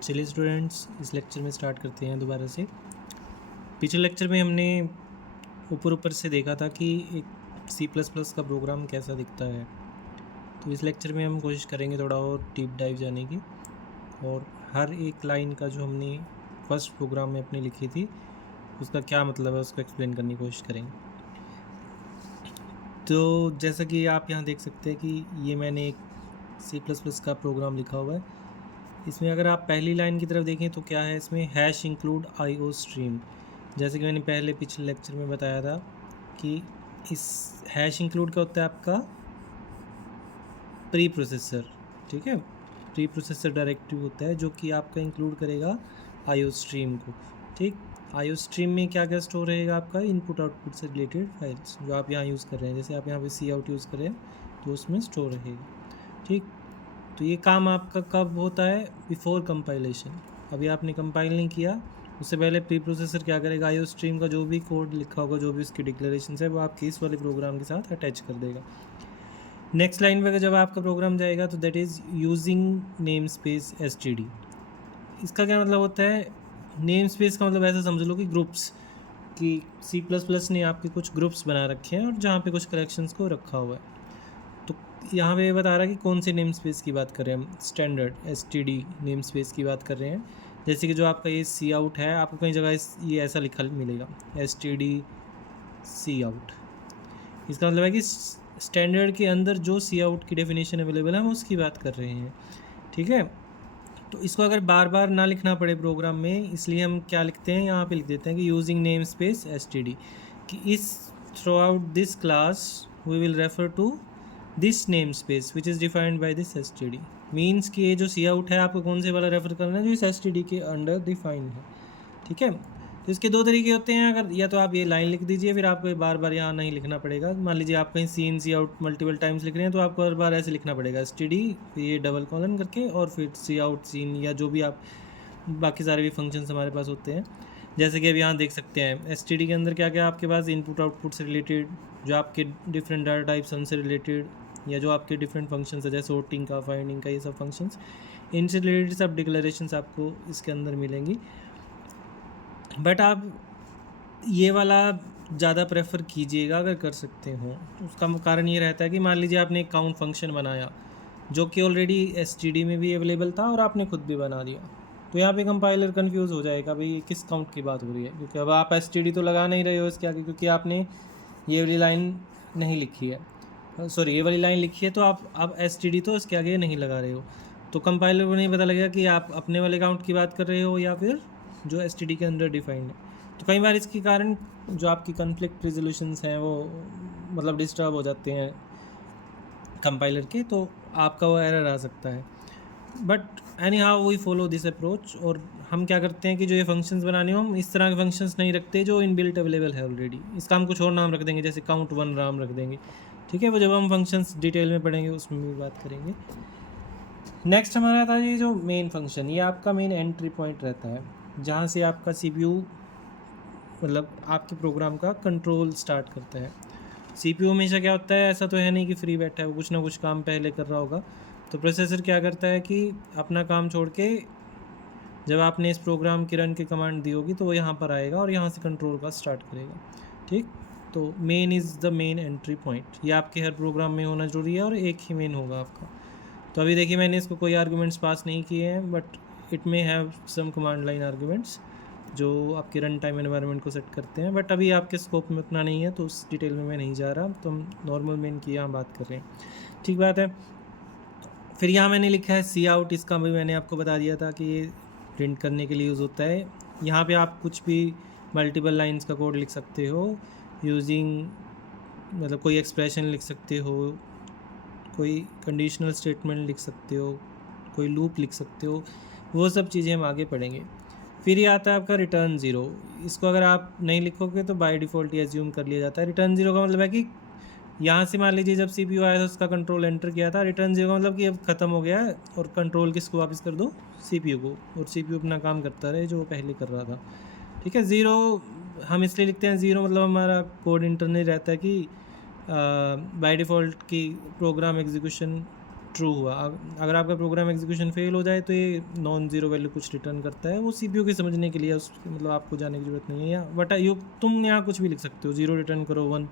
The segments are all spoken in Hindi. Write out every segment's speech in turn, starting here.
चलिए स्टूडेंट्स, इस लेक्चर में स्टार्ट करते हैं दोबारा से। पिछले लेक्चर में हमने ऊपर से देखा था कि एक C++ का प्रोग्राम कैसा दिखता है। तो इस लेक्चर में हम कोशिश करेंगे थोड़ा और डीप डाइव जाने की, और हर एक लाइन का जो हमने फर्स्ट प्रोग्राम में अपनी लिखी थी उसका क्या मतलब है उसको एक्सप्लेन करने की कोशिश करेंगे। तो जैसा कि आप यहाँ देख सकते हैं कि ये मैंने एक C++ का प्रोग्राम लिखा हुआ है। इसमें अगर आप पहली लाइन की तरफ देखें तो क्या है, इसमें हैश इंक्लूड IO स्ट्रीम। जैसे कि मैंने पहले पिछले लेक्चर में बताया था कि इस हैश इंक्लूड क्या होता है, आपका प्री प्रोसेसर। ठीक है, प्री प्रोसेसर डायरेक्टिव होता है जो कि आपका इंक्लूड करेगा IO स्ट्रीम को। ठीक, IO स्ट्रीम में क्या क्या स्टोर रहेगा, आपका इनपुट आउटपुट से रिलेटेड फाइल्स जो आप यहाँ यूज़ कर रहे हैं। जैसे आप यहाँ पे Cout यूज़ कर रहे हैं तो उसमें स्टोर रहेगा। ठीक, तो ये काम आपका कब होता है, बिफोर कंपाइलेशन। अभी आपने कंपाइल नहीं किया, उससे पहले प्री प्रोसेसर क्या करेगा, IO स्ट्रीम का जो भी कोड लिखा होगा, जो भी उसकी डिक्लेरेशन है, वो आपके इस वाले प्रोग्राम के साथ अटैच कर देगा। नेक्स्ट लाइन पर जब आपका प्रोग्राम जाएगा तो that is using name space STD। इसका क्या मतलब होता है, नेम स्पेस का मतलब ऐसा समझ लो कि ग्रुप्स कि C++ ने आपके कुछ ग्रुप्स बना रखे हैं और जहाँ पे कुछ कलेक्शंस को रखा हुआ है। तो यहाँ पे बता रहा है कि कौन से नेम स्पेस की बात कर रहे हैं हम, स्टैंडर्ड STD नेम स्पेस की बात कर रहे हैं। जैसे कि जो आपका ये Cout है, आपको कई जगह ये ऐसा लिखा मिलेगा STD Cout। इसका मतलब है कि स्टैंडर्ड के अंदर जो Cout की डेफिनेशन अवेलेबल है हम उसकी बात कर रहे हैं। ठीक है, तो इसको अगर बार बार ना लिखना पड़े प्रोग्राम में, इसलिए हम क्या लिखते हैं, यहाँ पे लिख देते हैं कि यूजिंग नेम स्पेस STD, कि इस throughout this class we will refer to this name space which is defined by this STD। Means कि ये जो Cout है आपको कौन से वाला रेफर करना है, जो इस STD के अंडर डिफाइंड है। ठीक है, तो इसके दो तरीके होते हैं। अगर या तो आप ये लाइन लिख दीजिए, फिर आपको बार बार यहाँ नहीं लिखना पड़ेगा। मान लीजिए आप कहीं Cout मल्टीपल टाइम्स लिख रहे हैं तो आपको हर बार ऐसे लिखना पड़ेगा STD, फिर ये डबल कॉलन करके, और फिर Cout सीन या जो भी आप बाकी सारे भी फंक्शंस हमारे पास होते हैं। जैसे कि अब यहाँ देख सकते हैं STD के अंदर क्या क्या आपके पास इनपुट आउटपुट से रिलेटेड, जो आपके डिफरेंट डाटा टाइप्स उनसे रिलेटेड, या जो आपके डिफरेंट फंक्शंस है जैसे सॉर्टिंग का, फाइंडिंग का, ये सब फंक्शंस, इनसे रिलेटेड सब डिक्लेरेशंस आपको इसके अंदर मिलेंगी। बट आप ये वाला ज़्यादा प्रेफर कीजिएगा अगर कर सकते हो। उसका कारण ये रहता है कि मान लीजिए आपने एक काउंट फंक्शन बनाया जो कि ऑलरेडी STD में भी अवेलेबल था और आपने खुद भी बना दिया, तो यहाँ पे कंपाइलर कंफ्यूज हो जाएगा भाई ये किस काउंट की बात हो रही है, क्योंकि अब आप STD तो लगा नहीं रहे हो इसके आगे, क्योंकि आपने ये वाली लाइन नहीं लिखी है, सॉरी ये वाली लाइन लिखी है, तो आप अब STD तो इसके आगे नहीं लगा रहे हो। तो कंपाइलर को नहीं पता लगेगा कि आप अपने वाले काउंट की बात कर रहे हो या फिर जो STD के अंदर डिफाइंड है। तो कई बार इसके कारण जो आपकी कॉन्फ्लिक्ट रिजोल्यूशंस हैं वो मतलब डिस्टर्ब हो जाते हैं कंपाइलर के, तो आपका वो एरर आ सकता है। But anyhow we follow this approach. और हम क्या करते हैं कि जो ये फंक्शंस बनाने हो, हम इस तरह के फंक्शंस नहीं रखते जो इनबिल्ट अवेलेबल है ऑलरेडी। इसका हम कुछ और नाम रख देंगे, जैसे count1 राम रख देंगे। ठीक है, वो जब हम फंक्शंस डिटेल में पढ़ेंगे उसमें भी बात करेंगे। नेक्स्ट हमारा था ये जो मेन फंक्शन, ये आपका मेन एंट्री पॉइंट रहता है जहाँ से आपका CPU मतलब आपके प्रोग्राम का कंट्रोल स्टार्ट करता है। CPU हमेशा क्या होता है, ऐसा तो है नहीं कि फ्री बैठा है, वो कुछ ना कुछ काम पहले कर रहा होगा। तो प्रोसेसर क्या करता है कि अपना काम छोड़ के जब आपने इस प्रोग्राम की रन की कमांड दी होगी तो वो यहाँ पर आएगा और यहाँ से कंट्रोल का स्टार्ट करेगा। ठीक, तो main is the main entry point, ये आपके हर प्रोग्राम में होना जरूरी है और एक ही मेन होगा आपका। तो अभी देखिए मैंने इसको कोई आर्गूमेंट्स पास नहीं किए हैं, but it may have some command line arguments जो आपके रन टाइम एनवायरनमेंट को सेट करते हैं, बट अभी आपके स्कोप में उतना नहीं है तो उस डिटेल में मैं नहीं जा रहा, तो हम नॉर्मल मेन की यहाँ बात कर रहे हैं। ठीक बात है। फिर यहाँ मैंने लिखा है Cout, इसका भी मैंने आपको बता दिया था कि ये प्रिंट करने के लिए यूज़ होता है। यहाँ पे आप कुछ भी मल्टीपल लाइंस का कोड लिख सकते हो यूजिंग, मतलब कोई एक्सप्रेशन लिख सकते हो, कोई कंडीशनल स्टेटमेंट लिख सकते हो, कोई लूप लिख सकते हो, वो सब चीज़ें हम आगे पढ़ेंगे। फिर ये आता है आपका रिटर्न ज़ीरो। इसको अगर आप नहीं लिखोगे तो बाय डिफ़ॉल्ट ये एज्यूम कर लिया जाता है। रिटर्न ज़ीरो का मतलब है कि यहाँ से मान लीजिए जब CPU आया था उसका कंट्रोल एंटर किया था, रिटर्न ज़ीरो का मतलब कि अब ख़त्म हो गया है और कंट्रोल किसको वापस कर दो, CPU को, और CPU अपना काम करता रहे जो वो पहले कर रहा था। ठीक है, ज़ीरो हम इसलिए लिखते हैं, ज़ीरो मतलब हमारा कोड इंटरनल रहता है कि बाय डिफ़ॉल्ट की प्रोग्राम एग्जीक्यूशन ट्रू हुआ। अगर आपका प्रोग्राम एग्जीक्यूशन फेल हो जाए तो ये नॉन ज़ीरो वैल्यू कुछ रिटर्न करता है, वो सीपीयू के समझने के लिए, उस मतलब आपको जाने की ज़रूरत नहीं है। या बट यू तुम यहाँ कुछ भी लिख सकते हो, 0 रिटर्न करो, 1,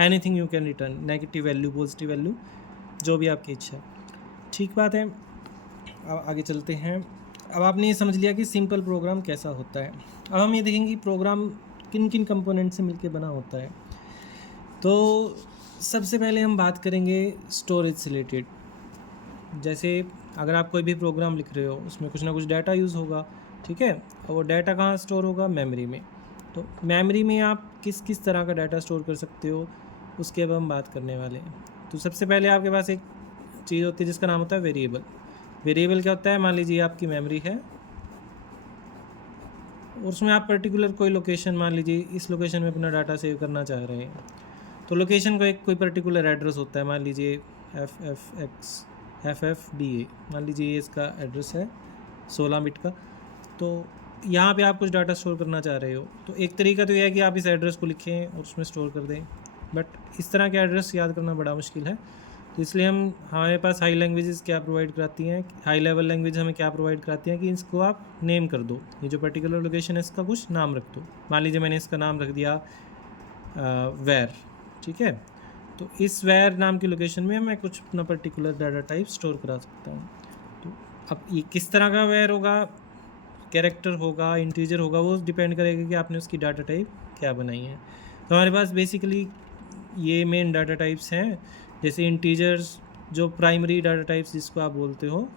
anything you can return, negative value, positive value, जो भी आपकी इच्छा है। ठीक बात है, अब आगे चलते हैं। अब आपने ये समझ लिया कि सिंपल प्रोग्राम कैसा होता है। अब हम ये देखेंगे कि प्रोग्राम किन किन कंपोनेंट से मिलकर बना होता है। तो सबसे पहले हम बात करेंगे स्टोरेज से रिलेटेड। जैसे अगर आप कोई भी प्रोग्राम लिख रहे हो, उसमें कुछ ना कुछ डाटा यूज़ होगा, ठीक है, और वो डाटा कहाँ स्टोर होगा? मेमोरी में। तो मेमोरी में आप किस किस तरह का डाटा स्टोर कर सकते हो, उसके अब हम बात करने वाले हैं। तो सबसे पहले आपके पास एक चीज़ होती है जिसका नाम होता है वेरिएबल। वेरिएबल क्या होता है? मान लीजिए आपकी मेमोरी है और उसमें आप पर्टिकुलर कोई लोकेशन, मान लीजिए इस लोकेशन में अपना डाटा सेव करना चाह रहे हैं, तो लोकेशन का एक कोई पर्टिकुलर एड्रेस होता है, मान लीजिए FFDA, मान लीजिए ये इसका एड्रेस है 16 बिट का। तो यहाँ पे आप कुछ डाटा स्टोर करना चाह रहे हो, तो एक तरीका तो यह है कि आप इस एड्रेस को लिखें और उसमें स्टोर कर दें, बट इस तरह के एड्रेस याद करना बड़ा मुश्किल है। तो इसलिए हमारे पास हाई लैंग्वेजेस क्या प्रोवाइड कराती हैं, हाई लेवल लैंग्वेज हमें क्या प्रोवाइड कराती हैं कि इसको आप नेम कर दो, ये जो पर्टिकुलर लोकेशन है इसका कुछ नाम रख दो। मान लीजिए मैंने इसका नाम रख दिया वेर, ठीक है। तो इस वेर नाम की लोकेशन में मैं कुछ अपना पर्टिकुलर डाटा टाइप स्टोर करा सकता हूँ। तो अब ये किस तरह का वेर होगा, कैरेक्टर होगा, इंटीजर होगा, वो डिपेंड करेगा कि आपने उसकी डाटा टाइप क्या बनाई है। तो हमारे पास बेसिकली ये मेन डाटा टाइप्स हैं। जैसे इंटीजर्स, जो प्राइमरी डाटा टाइप्स जिसको आप बोलते हो,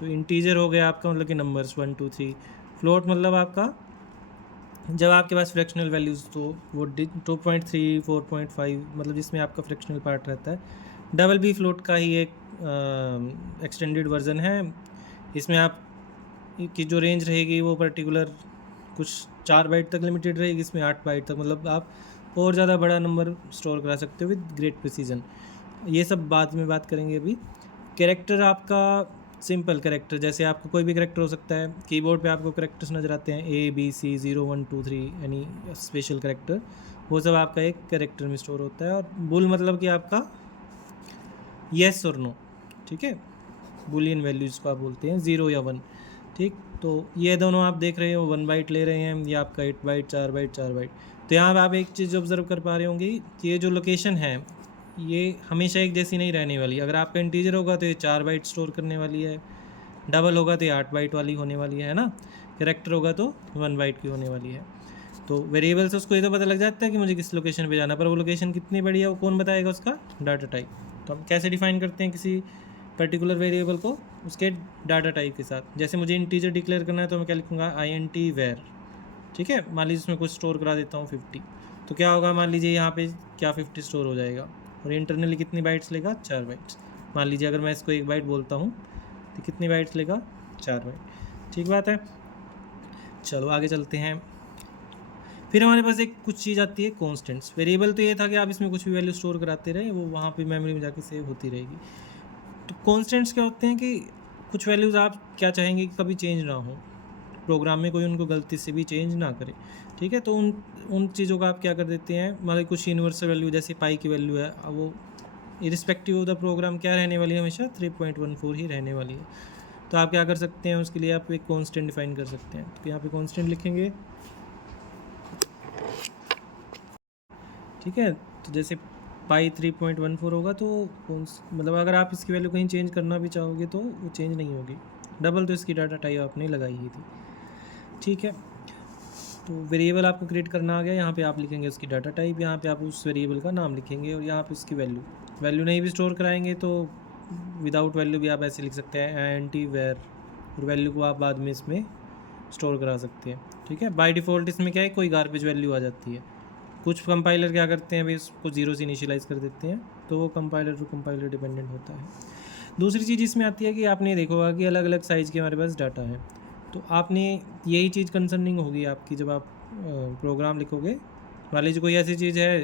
तो इंटीजर हो गया आपका मतलब कि नंबर्स 1 2 3। फ्लोट मतलब आपका जब आपके पास फ्रैक्शनल वैल्यूज़, तो वो 2.3 4.5 मतलब जिसमें आपका फ्रैक्शनल पार्ट रहता है। डबल बी फ्लोट का ही एक एक्सटेंडेड वर्जन है। इसमें आप की जो रेंज रहेगी वो पर्टिकुलर कुछ 4 बाइट तक लिमिटेड रहेगी, इसमें 8 बाइट तक, मतलब आप और ज़्यादा बड़ा नंबर स्टोर करा सकते हो विद ग्रेट प्रिसीजन। ये सब बाद में बात करेंगे। अभी कैरेक्टर आपका सिंपल कैरेक्टर, जैसे आपको कोई भी कैरेक्टर हो सकता है, कीबोर्ड पे आपको कैरेक्टर्स नज़र आते हैं ABC 0 1 2 3, यानी स्पेशल कैरेक्टर, वो सब आपका एक कैरेक्टर में स्टोर होता है। और बुल मतलब कि आपका येस और नो, ठीक है, बुलियन वैल्यूज़ को आप बोलते हैं 0 या 1, ठीक। तो ये दोनों आप देख रहे हो 1 बाइट ले रहे हैं, ये आपका 8 बाइट 4 बाइट 4 बाइट। तो यहाँ पर आप एक चीज़ ऑब्जर्व कर पा रहे होंगे कि ये जो लोकेशन है ये हमेशा एक जैसी नहीं रहने वाली। अगर आपका इंटीजर होगा तो ये 4 बाइट स्टोर करने वाली है, डबल होगा तो ये 8 बाइट वाली होने वाली है ना, कैरेक्टर होगा तो 1 बाइट की होने वाली है। तो वेरिएबल से उसको ये तो पता लग जाता है कि मुझे किस लोकेशन पे जाना, पर वो लोकेशन कितनी बड़ी है वो कौन बताएगा? उसका डाटा टाइप। तो हम कैसे डिफाइन करते हैं किसी पर्टिकुलर वेरिएबल को? उसके डाटा टाइप के साथ। जैसे मुझे इंटीजर डिक्लेयर करना है तो मैं क्या लिखूँगा? INT वेर, ठीक है। मान लीजिए उसमें कुछ स्टोर करा देता हूँ 50, तो क्या होगा? मान लीजिए यहाँ पे क्या 50 स्टोर हो जाएगा, और इंटरनली कितनी बाइट्स लेगा? 4 बाइट्स। मान लीजिए अगर मैं इसको 1 बाइट बोलता हूँ तो कितनी बाइट्स लेगा? 4 बाइट। ठीक बात है, चलो आगे चलते हैं। फिर हमारे पास एक कुछ चीज़ आती है कॉन्स्टेंट्स। वेरिएबल तो ये था कि आप इसमें कुछ भी वैल्यू स्टोर कराते रहे, वो वहाँ पे मेमोरी में जाके सेव होती रहेगी। तो कॉन्स्टेंट्स क्या होते हैं कि कुछ वैल्यूज़ आप क्या चाहेंगे कि कभी चेंज ना हो, प्रोग्राम में कोई उनको गलती से भी चेंज ना करे, ठीक है। तो उन चीज़ों का आप क्या कर देते हैं, मतलब कुछ यूनिवर्सल वैल्यू जैसे पाई की वैल्यू है, अब वो इरिस्पेक्टिव ऑफ द प्रोग्राम क्या रहने वाली है? हमेशा 3.14 ही रहने वाली है। तो आप क्या कर सकते हैं, उसके लिए आप एक कांस्टेंट डिफाइन कर सकते हैं। तो यहाँ पे कांस्टेंट लिखेंगे, ठीक है। तो जैसे पाई 3.14 होगा तो मतलब अगर आप इसकी वैल्यू कहीं चेंज करना भी चाहोगे तो वो चेंज नहीं होगी। डबल तो इसकी डाटा टाइप आपने लगाई ही थी, ठीक है। तो वेरिएबल आपको क्रिएट करना आ गया। यहाँ पे आप लिखेंगे उसकी डाटा टाइप, यहाँ पे आप उस वेरिएबल का नाम लिखेंगे, और यहाँ पे उसकी वैल्यू नहीं भी स्टोर कराएंगे तो विदाउट वैल्यू भी आप ऐसे लिख सकते हैं INT वेर, और वैल्यू को आप बाद में इसमें स्टोर करा सकते हैं, ठीक है। बाय डिफ़ॉल्ट इसमें क्या है, कोई गार्बेज वैल्यू आ जाती है। कुछ कंपाइलर क्या करते हैं भाई, उसको 0 से इनिशियलाइज़ कर देते हैं, तो वो कंपाइलर टू कंपाइलर डिपेंडेंट होता है। दूसरी चीज़ इसमें आती है कि आपने देखा होगा कि अलग अलग साइज़ के हमारे पास डाटा है, तो आपने यही चीज़ कंसर्निंग होगी आपकी जब आप प्रोग्राम लिखोगे। मान लीजिए कोई ऐसी चीज़ है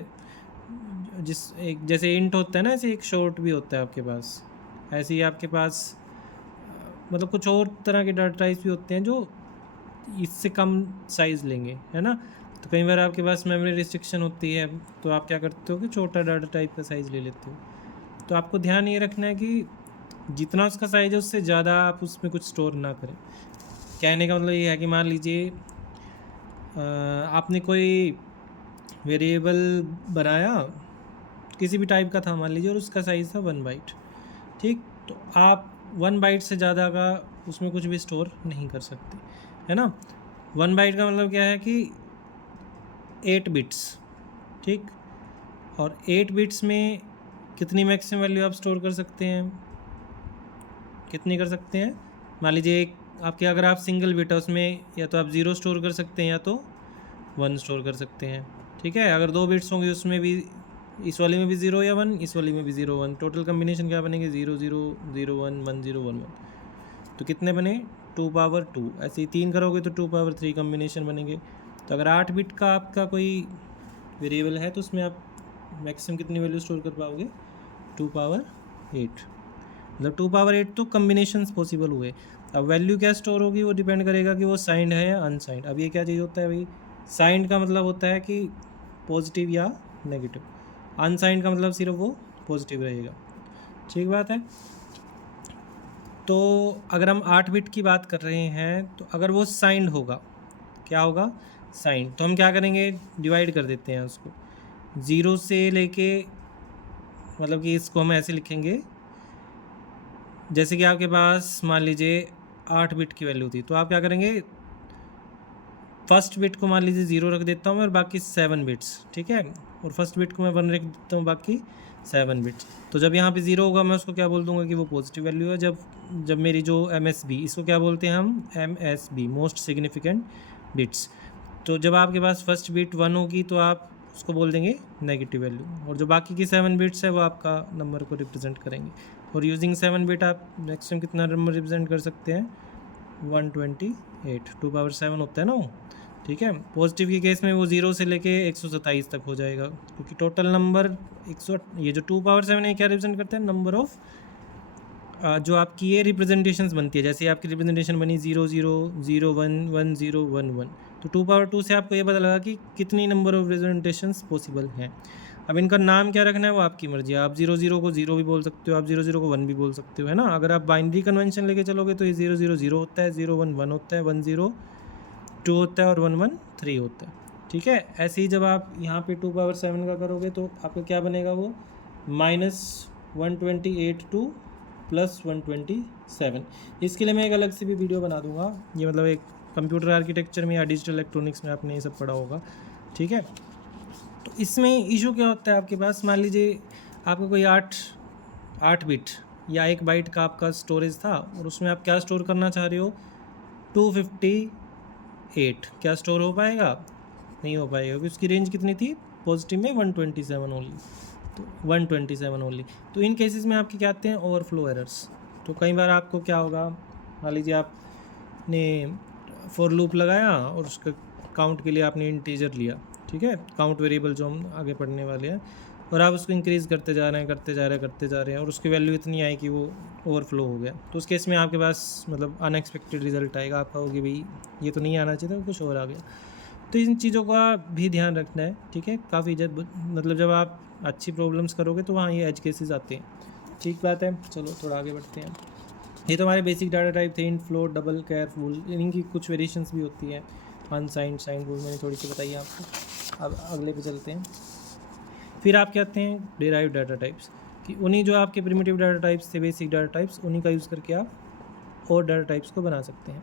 एक जैसे इंट होता है ना, ऐसे एक शॉर्ट भी होता है आपके पास, ऐसे ही आपके पास मतलब कुछ और तरह के डाटा टाइप्स भी होते हैं जो इससे कम साइज़ लेंगे, है ना। तो कई बार आपके पास मेमोरी रिस्ट्रिक्शन होती है, तो आप क्या करते हो कि छोटा डाटा टाइप का साइज़ ले लेते हो। तो आपको ध्यान ये रखना है कि जितना उसका साइज है उससे ज़्यादा आप उसमें कुछ स्टोर ना करें। कहने का मतलब ये है कि मान लीजिए आपने कोई वेरिएबल बनाया, किसी भी टाइप का था मान लीजिए, और उसका साइज़ था 1 बाइट, ठीक। तो आप 1 बाइट से ज़्यादा का उसमें कुछ भी स्टोर नहीं कर सकते, है ना। 1 बाइट का मतलब क्या है कि 8 बिट्स, ठीक। और 8 बिट्स में कितनी मैक्सिमम वैल्यू आप स्टोर कर सकते हैं, कितनी कर सकते हैं। मान लीजिए एक आपके, अगर आप सिंगल बिट है उसमें या तो आप 0 स्टोर कर सकते हैं या तो 1 स्टोर कर सकते हैं, ठीक है। अगर 2 बिट्स होंगे उसमें भी, इस वाले में भी 0 या 1, इस वाले में भी 0 1, टोटल कम्बिनेशन क्या बनेंगे 0 0 0 1 1 0 1 1। तो कितने बने 2 पावर 2। ऐसे ही 3 करोगे तो 2 पावर 3 कम्बिनेशन बनेंगे। तो अगर 8 बिट का आपका कोई वेरिएबल है तो उसमें आप मैक्सिमम कितनी वैल्यू स्टोर कर पाओगे 2 पावर 8। मतलब 2 पावर 8 तो कम्बिनेशंस पॉसिबल हुए। अब वैल्यू क्या स्टोर होगी वो डिपेंड करेगा कि वो साइंड है या अनसाइंड। अब ये क्या चीज़ होता है भाई, साइंड का मतलब होता है कि पॉजिटिव या नेगेटिव, अनसाइंड का मतलब सिर्फ वो पॉजिटिव रहेगा, ठीक बात है। तो अगर हम 8 बिट की बात कर रहे हैं तो अगर वो साइंड होगा, क्या होगा साइंड, तो हम क्या करेंगे डिवाइड कर देते हैं उसको 0 से लेके, मतलब कि इसको हम ऐसे लिखेंगे जैसे कि आपके पास मान लीजिए 8 बिट की वैल्यू थी, तो आप क्या करेंगे फर्स्ट बिट को मान लीजिए 0 रख देता हूँ मैं और बाकी 7 बिट्स, ठीक है। और फर्स्ट बिट को मैं 1 रख देता हूँ, बाकी 7 बिट्स। तो जब यहाँ पे 0 होगा मैं उसको क्या बोल दूँगा कि वो पॉजिटिव वैल्यू है। जब मेरी जो MSB, इसको क्या बोलते हैं हम MSB, मोस्ट सिग्निफिकेंट बिट्स। तो जब आपके पास फर्स्ट बिट 1 होगी तो आप उसको बोल देंगे नेगेटिव वैल्यू, और जो बाकी की 7 बिट्स है वो आपका नंबर को रिप्रेजेंट करेंगे। और यूजिंग 7 बिट आप मैक्सिमम कितना नंबर रिप्रेजेंट कर सकते हैं 128, 2 पावर 7 होता है ना वो, ठीक है। पॉजिटिव के केस में वो 0 से लेके 127 तक हो जाएगा, क्योंकि टोटल नंबर 100, ये जो 2 पावर 7 है क्या रिप्रेजेंट करते हैं नंबर ऑफ, जो आपकी ये रिप्रेजेंटेशंस बनती है, जैसे आपकी रिप्रेजेंटेशन बनी 0 0 0 1 1 0 1 1, तो 2 पावर 2 से आपको ये पता लगा कि कितनी नंबर ऑफ रिप्रेजेंटेशंस पॉसिबल हैं। अब इनका नाम क्या रखना है वो आपकी मर्जी है। आप 0 0 को 0 भी बोल सकते हो, आप 0 0 को 1 भी बोल सकते हो, है ना। अगर आप बाइनरी कन्वेंशन लेके चलोगे तो ये 0 0 0 होता है, 0 1 1 होता है, 1 0 2 होता है और 1 1 3 होता है, ठीक है। ऐसे ही जब आप यहाँ पे 2 पावर 7 का करोगे तो आपका क्या बनेगा वो -128 टू +127। इसके लिए मैं एक अलग से भी वीडियो बना दूंगा, ये मतलब एक कंप्यूटर आर्किटेक्चर में या डिजिटल इलेक्ट्रॉनिक्स में आपने ये सब पढ़ा होगा, ठीक है। तो इसमें इशू क्या होता है, आपके पास मान लीजिए आपका कोई 8 बिट या 1 बाइट का आपका स्टोरेज था और उसमें आप क्या स्टोर करना चाह रहे हो 258, क्या स्टोर हो पाएगा, नहीं हो पाएगा, क्योंकि उसकी रेंज कितनी थी पॉजिटिव में 127 ओनली, तो 127 ओनली। तो इन केसेस में आपके क्या आते हैं ओवरफ्लो एरर्स। तो कई बार आपको क्या होगा, मान लीजिए आपने फॉर लूप लगाया और उसका काउंट के लिए आपने इंटीजर लिया, ठीक है, काउंट वेरिएबल जो हम आगे पढ़ने वाले हैं, और आप उसको इंक्रीज़ करते जा रहे हैं करते जा रहे हैं और उसकी वैल्यू इतनी आई कि वो ओवरफ्लो हो गया। तो उस केस में आपके पास मतलब अनएक्सपेक्टेड रिजल्ट आएगा, आप कहोगे भाई ये तो नहीं आना चाहिए था, कुछ और आ गया। तो इन चीज़ों का भी ध्यान रखना है, ठीक है। काफ़ी जब आप अच्छी प्रॉब्लम्स करोगे तो वहाँ ये एज केसेस आते हैं, ठीक बात है। चलो थोड़ा आगे बढ़ते हैं। ये तो हमारे बेसिक डाटा टाइप थे, इन फ्लोट डबल कैर फुल, इनकी कुछ वेरिएशंस भी होती हैं, अनसाइंड साइंड रूल मैंने थोड़ी सी बताई आपको। अब अगले पे चलते हैं। फिर आप क्या आते हैं डेराइव डाटा टाइप्स, कि उन्हीं जो आपके प्रिमिटिव डाटा टाइप्स थे, बेसिक डाटा टाइप्स, उन्हीं का यूज़ करके आप और डाटा टाइप्स को बना सकते हैं।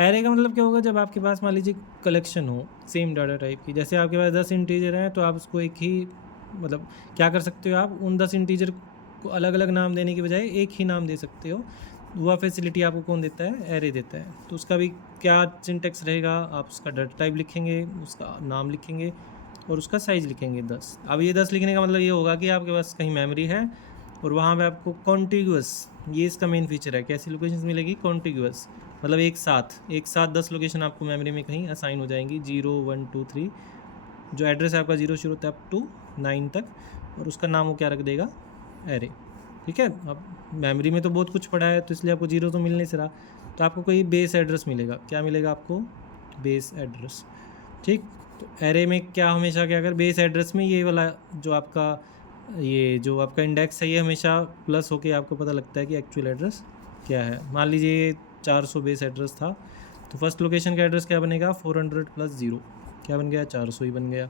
एरे का मतलब क्या होगा, जब आपके पास मान लीजिए कलेक्शन हो सेम डाटा टाइप की, जैसे आपके पास 10 इंटीजर हैं तो आप उसको एक ही, मतलब क्या कर सकते हो आप उन 10 इंटीजर को अलग अलग नाम देने की बजाय एक ही नाम दे सकते हो। वह फैसिलिटी आपको कौन देता है, एरे देता है। तो उसका भी क्या सिंटेक्स रहेगा, आप उसका डाटा टाइप लिखेंगे, उसका नाम लिखेंगे और उसका साइज़ लिखेंगे 10। अब ये 10 लिखने का मतलब ये होगा कि आपके पास कहीं मेमोरी है और वहाँ पे आपको कॉन्टिग्यूअस, ये इसका मेन फीचर है, कैसी लोकेशन मिलेगी कॉन्टिग्यूअस, मतलब एक साथ 10 लोकेशन आपको मेमोरी में कहीं असाइन हो जाएंगी, 0 1 2 3, जो एड्रेस है आपका 0 शुरू होता है अप टू 9 तक, और उसका नाम वो क्या रख देगा एरे, ठीक है। अब मेमोरी में तो बहुत कुछ पड़ा है तो इसलिए आपको 0 तो मिल नहीं रहा, तो आपको कोई बेस एड्रेस मिलेगा, क्या मिलेगा आपको बेस एड्रेस, ठीक। तो एरे में क्या हमेशा क्या कर, बेस एड्रेस में ये वाला जो आपका ये जो आपका इंडेक्स है ये हमेशा प्लस होके आपको पता लगता है कि एक्चुअल एड्रेस क्या है। मान लीजिए 400 बेस एड्रेस था, तो फर्स्ट लोकेशन का एड्रेस क्या बनेगा 400 + 0 क्या बन गया 400 ही बन गया।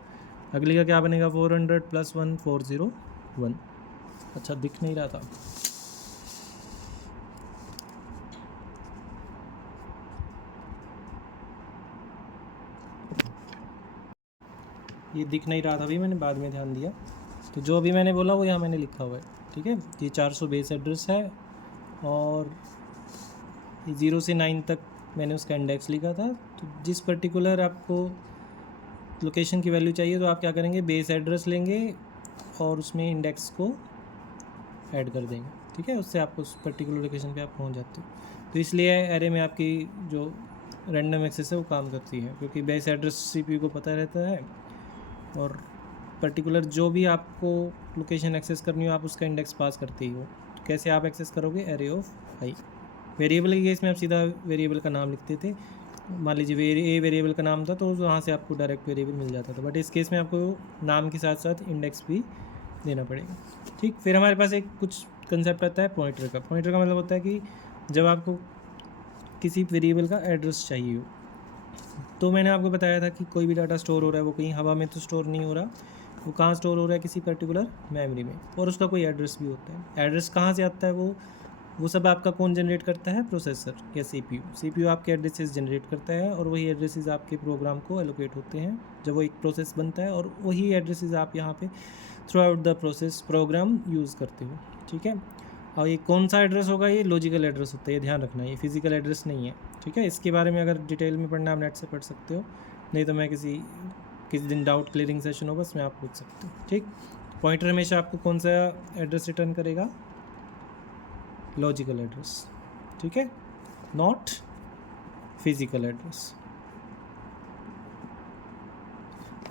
अगली का क्या बनेगा 400 + 1 401। अच्छा दिख नहीं रहा था। ये दिख नहीं रहा था अभी, मैंने बाद में ध्यान दिया। तो जो अभी मैंने बोला वो यहाँ मैंने लिखा हुआ है, ठीक है। ये 400 बेस एड्रेस है और 0 से 9 तक मैंने उसका इंडेक्स लिखा था। तो जिस पर्टिकुलर आपको लोकेशन की वैल्यू चाहिए तो आप क्या करेंगे, बेस एड्रेस लेंगे और उसमें इंडेक्स को ऐड कर देंगे, ठीक है। उससे आपको उस पर्टिकुलर लोकेशन पे आप पहुंच जाते हो। तो इसलिए एरे में आपकी जो रैंडम एक्सेस है वो काम करती है, क्योंकि बेस एड्रेस सीपीयू को पता रहता है और पर्टिकुलर जो भी आपको लोकेशन एक्सेस करनी हो आप उसका इंडेक्स पास करते ही हो। तो कैसे आप एक्सेस करोगे, एरे ऑफ आई। वेरिएबल के केस में आप सीधा वेरिएबल का नाम लिखते थे। मान लीजिए ए वेरिएबल का नाम था तो वहाँ से आपको डायरेक्ट वेरिएबल मिल जाता था, बट इस केस में आपको नाम के साथ साथ इंडेक्स भी देना पड़ेगा, ठीक। फिर हमारे पास एक कुछ कंसेप्ट आता है पॉइंटर का। पॉइंटर का मतलब होता है कि जब आपको किसी वेरिएबल का एड्रेस चाहिए हो, तो मैंने आपको बताया था कि कोई भी डाटा स्टोर हो रहा है वो कहीं हवा में तो स्टोर नहीं हो रहा, वो कहाँ स्टोर हो रहा है, किसी पर्टिकुलर मेमोरी में, और उसका कोई एड्रेस भी होता है। एड्रेस कहाँ से आता है, वो सब आपका कौन जनरेट करता है, प्रोसेसर या सीपीयू। सीपीयू आपके एड्रेसेस जनरेट करता है और वही एड्रेसेस आपके प्रोग्राम को एलोकेट होते हैं जब वो एक प्रोसेस बनता है, और वही एड्रेसेस आप यहाँ पे throughout the process program use करते हो, ठीक है। और ये कौन सा एड्रेस होगा, ये लॉजिकल एड्रेस होता है, ये ध्यान रखना, ये फिजिकल एड्रेस नहीं है, ठीक है। इसके बारे में अगर डिटेल में पढ़ना आप नेट से पढ़ सकते हो, नहीं तो मैं किसी दिन डाउट क्लियरिंग सेशन होगा उसमें आप पूछ सकते हो, ठीक। पॉइंटर हमेशा आपको कौन सा एड्रेस रिटर्न करेगा, लॉजिकल एड्रेस, ठीक है, नॉट फिजिकल एड्रेस,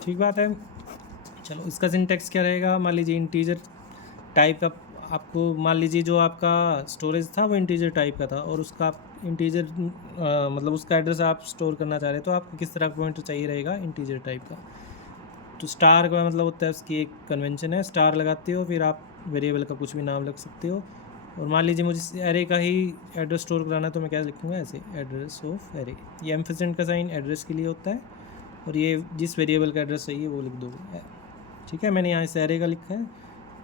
ठीक बात है। चलो इसका सिंटेक्स क्या रहेगा, मान लीजिए इंटीजर टाइप का आपको, मान लीजिए जो आपका स्टोरेज था वो इंटीजर टाइप का था और उसका इंटीजर मतलब उसका एड्रेस आप स्टोर करना चाह रहे हो, तो आपको किस तरह का पॉइंटर चाहिए रहेगा, इंटीजर टाइप का। तो स्टार का मतलब होता है, उसकी एक कन्वेंशन है, स्टार लगाते हो फिर आप वेरिएबल का कुछ भी नाम लग सकते हो। और मान लीजिए मुझे एरे का ही एड्रेस स्टोर कराना है तो मैं क्या लिखूँगा, ऐसे एड्रेस ऑफ एरे। ये एम्फिसेंट का साइन एड्रेस के लिए होता है और ये जिस वेरिएबल का एड्रेस चाहिए वो लिख दोगे, ठीक है। मैंने यहाँ से एरे का लिखा है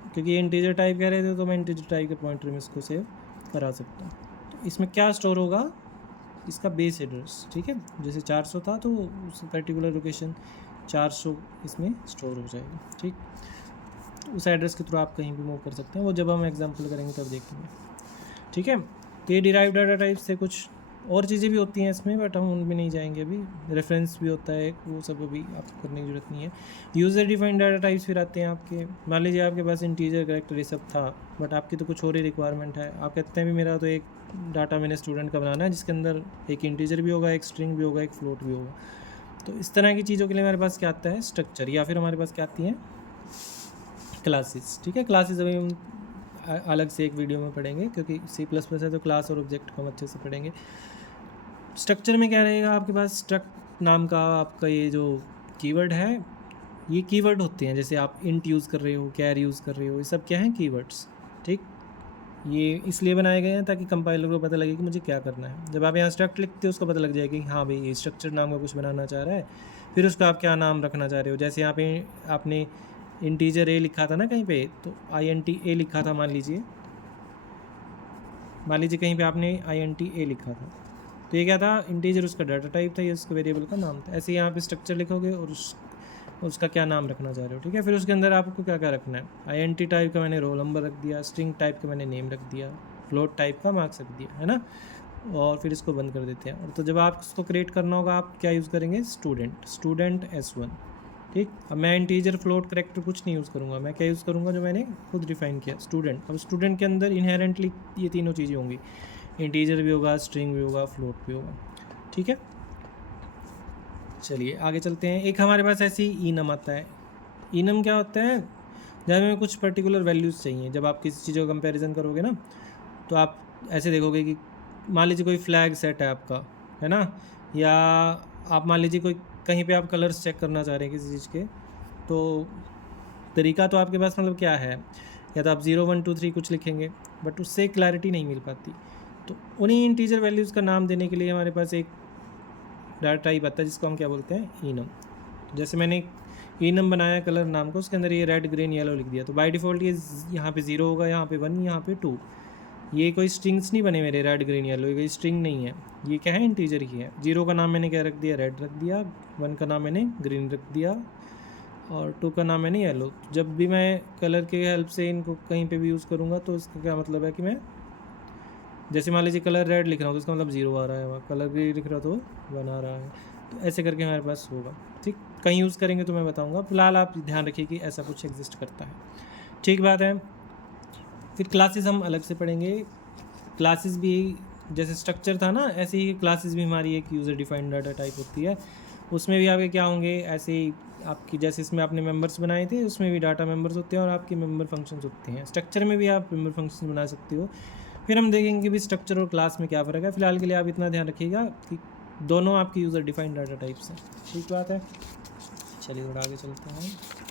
क्योंकि ये इंटीजर टाइप कह रहे थे तो मैं इंटीजर टाइप के पॉइंटर में इसको सेव करा सकता हूँ। तो इसमें क्या स्टोर होगा, इसका बेस एड्रेस, ठीक है। जैसे 400 था तो उस पर्टिकुलर लोकेशन 400 इसमें स्टोर हो जाएगा, ठीक। तो उस एड्रेस के थ्रू आप कहीं भी मूव कर सकते हैं, वो जब हम एग्जांपल करेंगे तब देखेंगे, ठीक है। तो ये डिराइव डाटा टाइप से कुछ और चीज़ें भी होती हैं इसमें, बट हम उनमें नहीं जाएंगे अभी। रेफरेंस भी होता है, वो सब अभी आपको करने की ज़रूरत नहीं है। यूज़र डिफाइंड डाटा टाइप्स फिर आते हैं आपके। मान लीजिए आपके पास इंटीजर कैरेक्टर ये सब था, बट आपकी तो कुछ और ही रिक्वायरमेंट है। आप कहते हैं भी मेरा तो एक डाटा मैंने स्टूडेंट का बनाना है जिसके अंदर एक इंटीजर भी होगा, एक स्ट्रिंग भी होगा, एक फ्लोट भी होगा। तो इस तरह की चीज़ों के लिए हमारे पास क्या आता है, स्ट्रक्चर, या फिर हमारे पास क्या आती हैं, क्लासेस, ठीक है। क्लासेस अभी हम अलग से एक वीडियो में पढ़ेंगे क्योंकि C++ है तो क्लास और ऑब्जेक्ट को हम अच्छे से पढ़ेंगे। स्ट्रक्चर में क्या रहेगा आपके पास, स्ट्रक्ट नाम का आपका ये जो कीवर्ड है, ये कीवर्ड होते हैं। जैसे आप इंट यूज़ कर रहे हो, कैर यूज़ कर रहे हो, ये सब क्या हैं, कीवर्ड्स, ठीक। ये इसलिए बनाए गए हैं ताकि कंपाइलर को पता लगे कि मुझे क्या करना है। जब आप यहाँ स्ट्रक्ट लिखते हो उसको पता लग जाएगा कि हाँ भाई ये स्ट्रक्चर नाम का कुछ बनाना चाह रहा है, फिर उसका आप क्या नाम रखना चाह रहे हो। जैसे यहाँ पे आपने इंटीजर ए लिखा था ना कहीं पे, तो INT A लिखा था, मान लीजिए कहीं पे आपने INT A लिखा था, तो ये क्या था, इंटीजर उसका डाटा टाइप था, ये उसका वेरिएबल का नाम था। ऐसे यहाँ पे स्ट्रक्चर लिखोगे और उसका क्या नाम रखना चाह रहे हो, ठीक है। फिर उसके अंदर आपको क्या क्या रखना है, INT टाइप का मैंने रोल नंबर रख दिया, स्ट्रिंग टाइप का मैंने नेम रख दिया, फ्लोट टाइप का मार्क्स रख दिया, है ना। और फिर इसको बंद कर देते हैं। और तो जब आप इसको क्रिएट करना होगा आप क्या यूज़ करेंगे, स्टूडेंट S1, ठीक। अब मैं इंटीजर फ्लोट करेक्टर कुछ नहीं यूज़ करूँगा, मैं क्या यूज़ करूँगा, जो मैंने खुद डिफाइन किया, स्टूडेंट। अब स्टूडेंट के अंदर इनहेरेंटली ये तीनों चीज़ें होंगी, इंटीजर भी होगा, स्ट्रिंग भी होगा, फ्लोट भी होगा, ठीक है। चलिए आगे चलते हैं। एक हमारे पास ऐसी इनम आता है। इनम क्या होता है, जब हमें कुछ पर्टिकुलर वैल्यूज़ चाहिए, जब आप किसी चीज़ का कंपैरिजन करोगे ना, तो आप ऐसे देखोगे कि मान लीजिए कोई फ्लैग सेट है आपका, है ना, या आप मान लीजिए कोई कहीं पे आप कलर्स चेक करना चाह रहे हैं किसी चीज़ के, तो तरीका तो आपके पास मतलब क्या है, या तो आप 0 1 2 3 कुछ लिखेंगे, बट उससे क्लैरिटी नहीं मिल पाती। तो उन्हीं इंटीजर वैल्यूज़ का नाम देने के लिए हमारे पास एक डाटा टाइप आता है जिसको हम क्या बोलते हैं, enum। जैसे मैंने enum बनाया कलर नाम को, उसके अंदर ये रेड ग्रीन येलो लिख दिया, तो बाय डिफ़ॉल्ट ये यहाँ पे 0 होगा, यहाँ पे 1, यहाँ पे 2। ये कोई स्ट्रिंग्स नहीं बने मेरे, रेड ग्रीन येलो, ये कोई स्ट्रिंग नहीं है, ये क्या है, इंटीजर ही है। 0 का नाम मैंने क्या रख दिया, रेड रख दिया, 1 का नाम मैंने ग्रीन रख दिया, और 2 का नाम मैंने येलो। जब भी मैं कलर के हेल्प से इनको कहीं पे भी यूज़ करूँगा तो इसका क्या मतलब है कि मैं, जैसे मान लीजिए कलर रेड लिख रहा हूँ तो इसका मतलब 0 आ रहा है, वहाँ कलर ग्रीन लिख रहा हो तो 1 आ रहा है। तो ऐसे करके हमारे पास होगा, ठीक। कहीं यूज़ करेंगे तो मैं बताऊँगा, फिलहाल आप ध्यान रखिए कि ऐसा कुछ एग्जिस्ट करता है, ठीक बात है। फिर क्लासेस हम अलग से पढ़ेंगे। क्लासेस भी जैसे स्ट्रक्चर था ना, ऐसे ही क्लासेस भी हमारी एक यूज़र डिफाइंड डाटा टाइप होती है। उसमें भी आपके क्या होंगे, ऐसे ही आपकी जैसे इसमें आपने मेंबर्स बनाए थे, उसमें भी डाटा मेंबर्स होते हैं और आपके मेंबर फंक्शंस होते हैं। स्ट्रक्चर में भी आप मेंबर फंक्शन बना सकते हो। फिर हम देखेंगे कि भी स्ट्रक्चर और क्लास में क्या फ़र्क है। फिलहाल के लिए आप इतना ध्यान रखिएगा कि दोनों आपकी यूज़र डिफाइंड डाटा टाइप्स हैं, ठीक बात है। चलिए थोड़ा आगे चलते हैं।